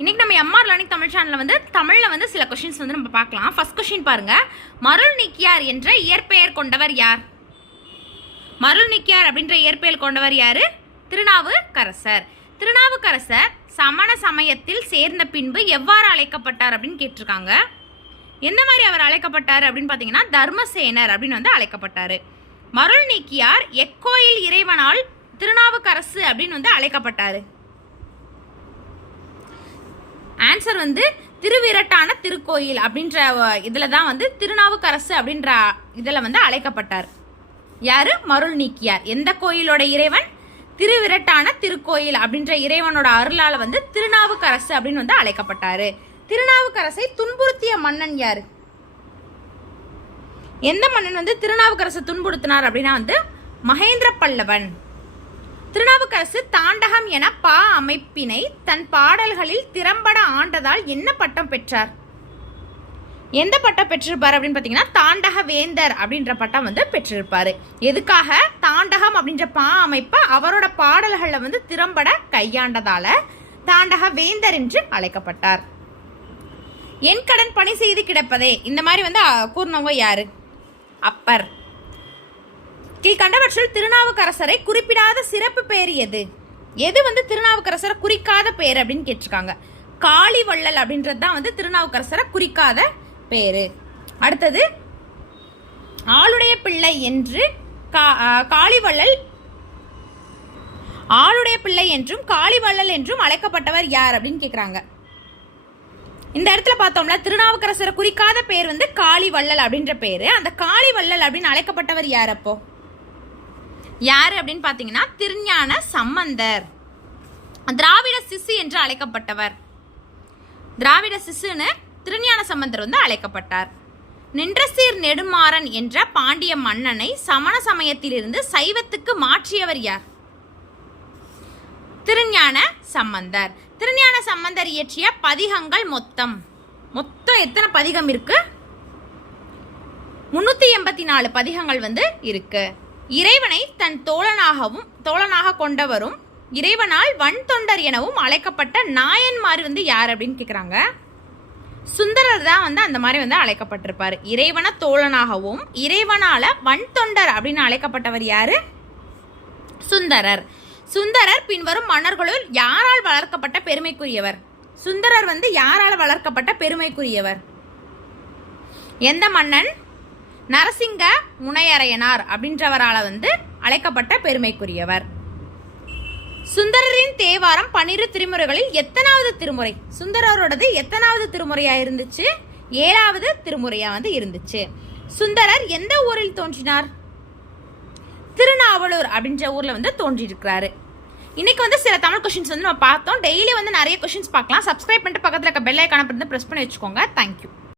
இன்னைக்கு நம்ம MR learning Tamil சேனல்ல தமிழ்ல சில क्वेश्चंस நம்ம பார்க்கலாம். ஃபர்ஸ்ட் क्वेश्चन பாருங்க. மருள்நீக்கியார் என்ற இயற்பெயர் கொண்டவர் யார்? மருள்நீக்கியார் அப்படின்ற இயற்பெயர் கொண்டவர் யாரு? திருநாவுக்கரசர். திருநாவுக்கரசர் சமண சமயத்தில் சேர்ந்த பின்பு எவ்வாறு அழைக்கப்பட்டார் அப்படின்னு கேட்டிருக்காங்க. எந்த மாதிரி அவர் அழைக்கப்பட்டார் அப்படின்னு பார்த்தீங்கன்னா தர்மசேனர் அப்படின்னு அழைக்கப்பட்டார். மருள்நீக்கியார் எக்கோயில் இறைவனால் திருநாவுக்கரசு அப்படின்னு அழைக்கப்பட்டார். ஆன்சர் திருவிரட்டான திருக்கோயில் அப்படின்ற இதில் தான் திருநாவுக்கரசு அப்படின்ற இதில் அழைக்கப்பட்டார். யாரு? மருள்நீக்கியார். எந்த கோயிலோட இறைவன்? திருவிரட்டான திருக்கோயில் அப்படின்ற இறைவனோட அருளால் திருநாவுக்கரசு அப்படின்னு அழைக்கப்பட்டாரு. திருநாவுக்கரசை துன்புறுத்திய மன்னன் யாரு? எந்த மன்னன் திருநாவுக்கரசை துன்புறுத்தினார் அப்படின்னா மகேந்திர பல்லவன். திருநாவுக்கரசு தாண்டகம் என பா அமைப்பினை தன் பாடல்களில் திறம்பட ஆண்டதால் என்ன பட்டம் பெற்றார்? எந்த பட்டம் பெற்றிருப்பார் அப்படின்னு பார்த்தீங்கன்னா தாண்டக வேந்தர் அப்படின்ற பட்டம் பெற்றிருப்பாரு. எதுக்காக? தாண்டகம் அப்படின்ற பா அமைப்பை அவரோட பாடல்களில் திறம்பட கையாண்டதால தாண்டக வேந்தர் என்று அழைக்கப்பட்டார். என் கடன் பணி செய்து கிடப்பதே இந்த மாதிரி கூறினவங்க யாரு? அப்பர். கீழ்கண்டவற்றில் திருநாவுக்கரசரை குறிப்பிடாத சிறப்பு பெயர் எது? எது திருநாவுக்கரசரை குறிக்காத பெயர் அப்படின்னு கேட்டிருக்காங்க. காளிவள்ளல் அப்படின்றது தான் திருநாவுக்கரசரை குறிக்காத பேரு. அடுத்தது ஆளுடைய பிள்ளை என்று காளிவள்ளல் ஆளுடைய பிள்ளை என்றும் காளிவள்ளல் என்றும் அழைக்கப்பட்டவர் யார் அப்படின்னு கேட்குறாங்க. இந்த இடத்துல பார்த்தோம்ல திருநாவுக்கரசரை குறிக்காத பேர் காளிவள்ளல் அப்படின்ற பேரு. அந்த காளிவள்ளல் அப்படின்னு அழைக்கப்பட்டவர் யார்? அப்போ யாரு அப்படின்னு பார்த்தீங்கன்னா திருஞான சம்பந்தர். திராவிட சிசு என்று அழைக்கப்பட்டவர். திராவிட சிசுன்னு திருஞான சம்பந்தர் அழைக்கப்பட்டார். நின்றசீர் நெடுமாறன் என்ற பாண்டிய மன்னனை சமண சமயத்திலிருந்து சைவத்துக்கு மாற்றியவர் யார்? திருஞான சம்பந்தர். திருஞான சம்பந்தர் இயற்றிய பதிகங்கள் மொத்தம் எத்தனை பதிகம் இருக்கு? 384 பதிகங்கள் இருக்கு. இறைவனை தன் தோழனாக கொண்டவரும் இறைவனால் வன் தொண்டர் எனவும் அழைக்கப்பட்ட நாயன்மார் யார் அப்படின்னு கேட்குறாங்க. சுந்தரர் தான் அந்த மாதிரி அழைக்கப்பட்டிருப்பார். இறைவன தோழனாகவும் இறைவனால வன் தொண்டர் அப்படின்னு அழைக்கப்பட்டவர் யாரு? சுந்தரர். சுந்தரர் பின்வரும் மன்னர்களுள் யாரால் வளர்க்கப்பட்ட பெருமைக்குரியவர்? சுந்தரர் யாரால் வளர்க்கப்பட்ட பெருமைக்குரியவர்? எந்த மன்னன்? நரசிங்க முனையரையனார் அப்படின்றவரால் அழைக்கப்பட்ட பெருமைக்குரியவர். சுந்தரரின் தேவாரம் 12 திருமுறைகளில் எத்தனாவது திருமுறை? சுந்தரரோடது எத்தனாவது திருமுறையா இருந்துச்சு? 7வது திருமுறையா இருந்துச்சு. சுந்தரர் எந்த ஊரில் தோன்றினார்? திருநாவலூர் அப்படின்ற ஊர்ல தோன்றியிருக்கிறாரு. இன்னைக்கு சில தமிழ் கொஸ்டின்ஸ் நம்ம பார்த்தோம். டெய்லி நிறைய கொஸ்டின்ஸ் பார்க்கலாம். சப்ஸ்கிரைப் பண்ணிட்டு பக்கத்தில் இருக்க பெல் ஐக்கானை பிரஸ் பண்ணி வச்சுக்கோங்க. தேங்க்யூ.